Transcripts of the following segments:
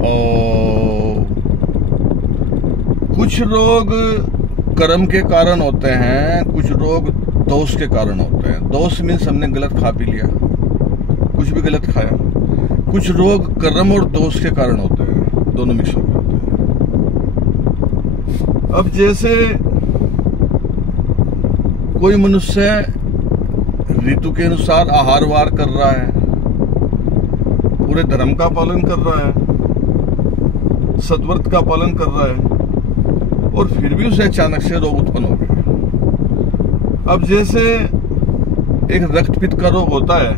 और कुछ रोग कर्म के कारण होते हैं, कुछ रोग दोष के कारण होते हैं। दोष मीन्स हमने गलत खा पी लिया, कुछ भी गलत खाया। कुछ रोग कर्म और दोष के कारण होते हैं, दोनों मिक्स हो गए होते हैं। अब जैसे कोई मनुष्य ऋतु के अनुसार आहार वार कर रहा है, पूरे धर्म का पालन कर रहा है, सत्व्रत का पालन कर रहा है, और फिर भी उसे अचानक से रोग उत्पन्न हो गया। अब जैसे एक रक्तपित्त का रोग होता है,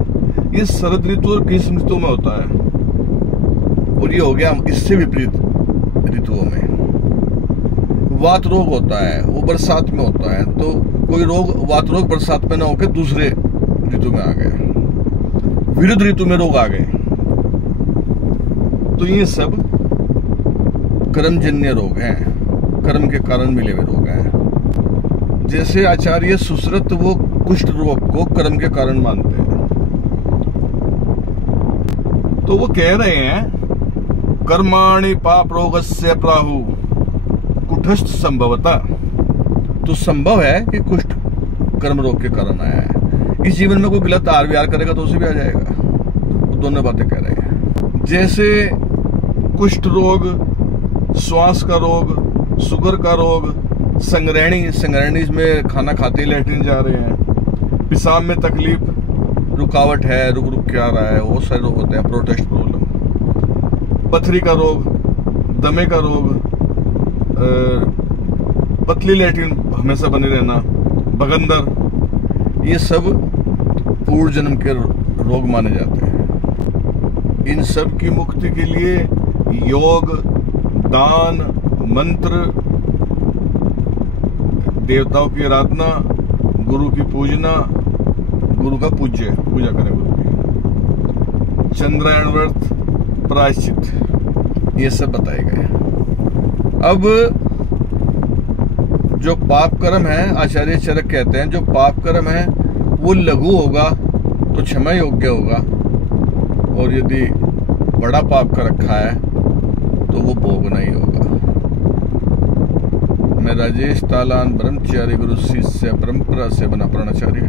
ये शरद ऋतु और ग्रीष्म ऋतु में होता है, और ये हो गया इससे विपरीत ऋतुओं में। वात रोग होता है, वो बरसात में होता है, तो कोई रोग वात रोग बरसात में ना होकर दूसरे ऋतु में आ गए, विरुद्ध ऋतु में रोग आ गए। तो ये सब कर्मजन्य रोग हैं, कर्म के कारण मिले हुए रोग हैं। जैसे आचार्य सुश्रुत वो कुष्ठ रोग को कर्म के कारण मानते हैं, तो वो कह रहे हैं कर्माणि पाप रोगस्य प्राहु कुष्ठ संभवता। तो संभव है कि कुष्ठ कर्म रोग के कारण आया है। इस जीवन में कोई गलत आहार विहार करेगा तो उसे भी आ जाएगा। वो दोनों बातें कह रहे हैं। जैसे कुष्ठ रोग, श्वास का रोग, शुगर का रोग, संग्रहणी में खाना खाते ही लैट्रिन जा रहे हैं, पेशाब में तकलीफ, रुकावट है, रुक रुक के आ रहा है, वो सारे रोग होते हैं। प्रोटेस्ट प्रॉब्लम, पथरी का रोग, दमे का रोग, पतली लैट्रिन हमेशा बने रहना, बगंदर, ये सब पूर्व जन्म के रोग माने जाते हैं। इन सब की मुक्ति के लिए योग, दान, मंत्र, देवताओं की आराधना, गुरु की पूजना, गुरु का पूजा करें गुरु की, चंद्रायण व्रत, प्रायश्चित, ये सब बताए गए। अब जो पाप कर्म है, आचार्य चरक कहते हैं, जो पाप कर्म है वो लघु होगा तो क्षमा योग्य होगा, और यदि बड़ा पाप कर रखा है तो वो भोगना ही होगा। मैं राजेश तालान ब्रह्मचारी गुरु शिष्य परंपरा से बना प्राणाचार्य।